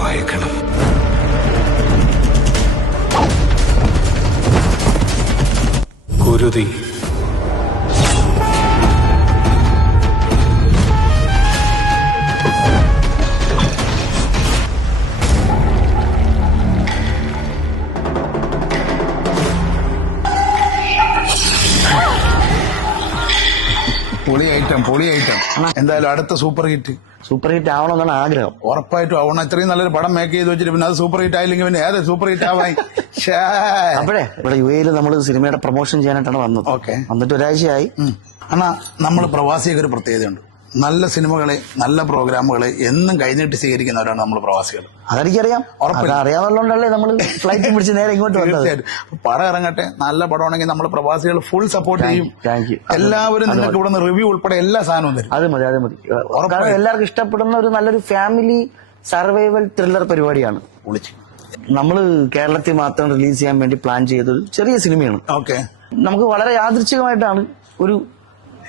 ഭയക്കണം. കുരുതി. പൊളി ഐറ്റം എന്തായാലും അടുത്ത സൂപ്പർ ഹിറ്റ് ആവണമെന്നാണ് ആഗ്രഹം. ഉറപ്പായിട്ടും ആവണം. ഇത്രയും നല്ലൊരു പടം മേക്ക് ചെയ്ത് വെച്ചിട്ട് പിന്നെ അത് സൂപ്പർ ഹിറ്റ് ആയില്ലെങ്കിൽ പിന്നെ ഏത് സൂപ്പർ ഹിറ്റ് ആവാൻ. അപ്പോഴേ ഇവിടെ UAE നമ്മൾ സിനിമയുടെ പ്രൊമോഷൻ ചെയ്യാനായിട്ടാണ് വന്നത്. വന്നിട്ട് ഒരാഴ്ചയായി. എന്നാ നമ്മൾ പ്രവാസിയൊക്കെ ഒരു പ്രത്യേകതയുണ്ട്. നല്ല സിനിമകളെ നല്ല പ്രോഗ്രാമുകളെ എന്നും കൈനീട്ടി സ്വീകരിക്കുന്നവരാണ് നമ്മൾ പ്രവാസികൾ. അതെനിക്കറിയാം. അറിയാവുന്നതുകൊണ്ടല്ലേ നമ്മൾ ഫ്ലൈറ്റ് പിടിച്ച് നേരെ ഇങ്ങോട്ട് വന്നത്. പടം ഇറങ്ങട്ടെ, നല്ല പടമാണെങ്കിൽ നമ്മൾ പ്രവാസികൾ ഫുൾ സപ്പോർട്ട് ചെയ്യും. എല്ലാവരും നിങ്ങൾക്ക് ഇവിടെ നിന്ന് റിവ്യൂ ഉൾപ്പെടെ എല്ലാ സാധനവും തരും. അത് മതി. കാരണം എല്ലാവർക്കും ഇഷ്ടപ്പെടുന്ന ഒരു നല്ലൊരു ഫാമിലി സർവൈവൽ ത്രില്ലർ പരിപാടിയാണ്. നമ്മള് കേരളത്തിൽ മാത്രം റിലീസ് ചെയ്യാൻ വേണ്ടി പ്ലാൻ ചെയ്തൊരു ചെറിയ സിനിമയാണ്. നമുക്ക് വളരെ യാദൃച്ഛികമായിട്ടാണ് ഒരു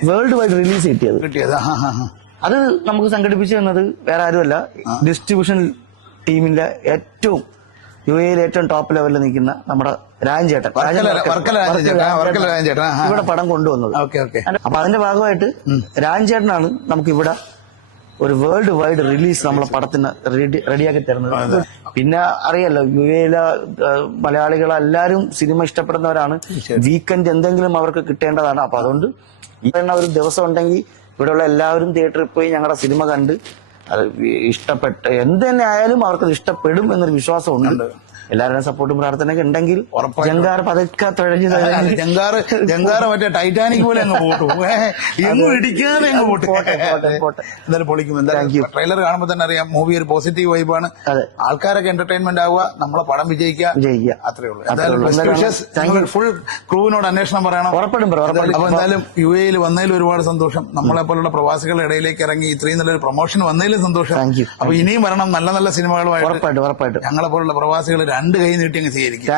വേൾഡ് വൈഡ് റിലീസ് കിട്ടിയത്. അത് നമുക്ക് സംഘടിപ്പിച്ചു തന്നത് വേറെ ആരുമല്ല, ഡിസ്ട്രിബ്യൂഷൻ ടീമിന്റെ ഏറ്റവും UAE ഏറ്റവും ടോപ്പ് ലെവലിൽ നിൽക്കുന്ന നമ്മുടെ രാജൻചേട്ടൻ ഇവിടെ പടം കൊണ്ടുവന്നത്. അപ്പൊ അതിന്റെ ഭാഗമായിട്ട് രാജൻചേട്ടനാണ് നമുക്ക് ഇവിടെ ഒരു വേൾഡ് വൈഡ് റിലീസ് നമ്മളെ പടത്തിന് റെഡിയാക്കി തരുന്നത്. പിന്നെ അറിയാലോ, UAE മലയാളികളെല്ലാരും സിനിമ ഇഷ്ടപ്പെടുന്നവരാണ്. വീക്കെൻഡ് എന്തെങ്കിലും അവർക്ക് കിട്ടേണ്ടതാണ്. അപ്പൊ അതുകൊണ്ട് ഈ ഒരു ദിവസം ഉണ്ടെങ്കിൽ ഇവിടെയുള്ള എല്ലാവരും തിയേറ്ററിൽ പോയി ഞങ്ങളുടെ സിനിമ കണ്ട് അത് ഇഷ്ടപ്പെട്ട് എന്ത് തന്നെ ആയാലും അവർക്കത് ഇഷ്ടപ്പെടും എന്നൊരു വിശ്വാസമുണ്ട്. എല്ലാവരുടെയും സപ്പോർട്ടും പ്രാർത്ഥനയൊക്കെ ഉണ്ടെങ്കിൽ ജങ്കാർ പതുക്കെ ജങ്കാറ് മറ്റേ ടൈറ്റാനിക് പോലെ അങ്ങ് പോട്ടു, എങ്ങും ഇടിക്കാതെ അങ്ങ് പോട്ടെ. എന്തായാലും പൊളിക്കും. എന്തായാലും ട്രെയിലർ കാണുമ്പോൾ തന്നെ അറിയാം മൂവി ഒരു പോസിറ്റീവ് വൈബാണ്. ആൾക്കാരൊക്കെ എന്റർടൈൻമെന്റ് ആവുക, നമ്മളെ പടം വിജയിക്കുക, അത്രേ ഉള്ളൂ. എന്തായാലും ഫുൾ ക്രൂവിനോട് അന്വേഷണം പറയണം. അപ്പൊ എന്തായാലും UAE വന്നതിൽ ഒരുപാട് സന്തോഷം. നമ്മളെ പോലുള്ള പ്രവാസികളുടെ ഇടയിലേക്ക് ഇറങ്ങി ഇത്രയും നല്ലൊരു പ്രൊമോഷൻ വന്നതിലും സന്തോഷം. അപ്പൊ ഇനിയും വരണം നല്ല നല്ല സിനിമകളുമായിട്ട്. ഞങ്ങളെ പോലുള്ള പ്രവാസികൾ രണ്ട് കൈ നീട്ടി അങ്ങ് സ്വീകരിക്കും.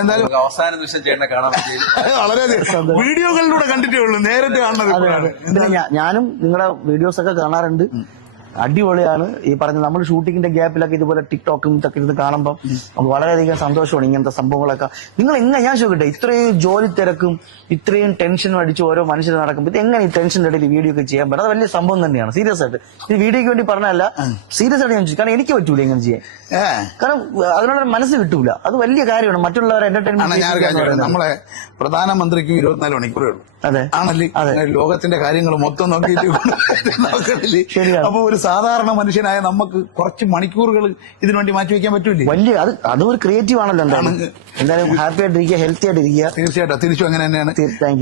എന്തായാലും അവസാന ദിവസം ചേട്ടനെ കാണാൻ പറ്റിയത് വളരെ വീഡിയോകളിലൂടെ കണ്ടിട്ടേ ഉള്ളൂ, നേരിട്ട് കാണുന്നത്. ഞാനും നിങ്ങളുടെ വീഡിയോസ് ഒക്കെ കാണാറുണ്ട്. അടിപൊളിയാണ്. ഈ പറഞ്ഞ നമ്മൾ ഷൂട്ടിങ്ങിന്റെ ഗ്യാപ്പിലൊക്കെ ഇതുപോലെ ടിക്ടോക്കും ഇതൊക്കെ ഇരുന്ന് കാണുമ്പോൾ നമുക്ക് വളരെയധികം സന്തോഷമാണ് ഇങ്ങനത്തെ സംഭവങ്ങളൊക്കെ. നിങ്ങൾ എങ്ങനെ, ഞാൻ ചോദിക്കട്ടെ, ഇത്രയും ജോലി തിരക്കും ഇത്രയും ടെൻഷനും അടിച്ച് ഓരോ മനുഷ്യർ നടക്കുമ്പോൾ ഇത് എങ്ങനെ ഈ ടെൻഷന്റെ ഇടയിൽ വീഡിയോ ഒക്കെ ചെയ്യാൻ പറ്റും? അത് വലിയ സംഭവം തന്നെയാണ്. സീരിയസ് ആയിട്ട് ഇത് വീഡിയോക്ക് വേണ്ടി പറഞ്ഞല്ല, സീരിയസ് ആയിട്ട് ഞാൻ ചോദിച്ചു. കാരണം എനിക്ക് പറ്റൂല ഇങ്ങനെ ചെയ്യാൻ. കാരണം അതിനുള്ള മനസ്സ് കിട്ടൂല. അത് വലിയ കാര്യമാണ്. മറ്റുള്ളവരെ എന്റർടൈൻമെന്റ്. നമ്മളെ പ്രധാനമന്ത്രിക്കും 24 മണിക്കൂറേ ഉള്ളൂ. ആണല്ലേ, ലോകത്തിന്റെ കാര്യങ്ങൾ മൊത്തം നോക്കിയിട്ട്. അപ്പൊ ഒരു സാധാരണ മനുഷ്യനായ നമുക്ക് കുറച്ച് മണിക്കൂറുകൾ ഇതിനുവേണ്ടി മാറ്റിവെക്കാൻ പറ്റൂലേ? വലിയ അതും ഒരു ക്രിയേറ്റീവ് ആണല്ലോ. എന്തായാലും ഹാപ്പി ആയിട്ടിരിക്കുക, ഹെൽത്തി ആയിട്ടിരിക്കുക. തീർച്ചയായിട്ടും തിരിച്ചു അങ്ങനെ തന്നെയാണ്.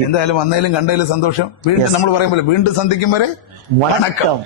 എന്തായാലും വന്നതിലും കണ്ടതിലും സന്തോഷം. വീണ്ടും നമ്മൾ പറയുമ്പോൾ വീണ്ടും സന്ധിക്കും വരെ വണക്കം.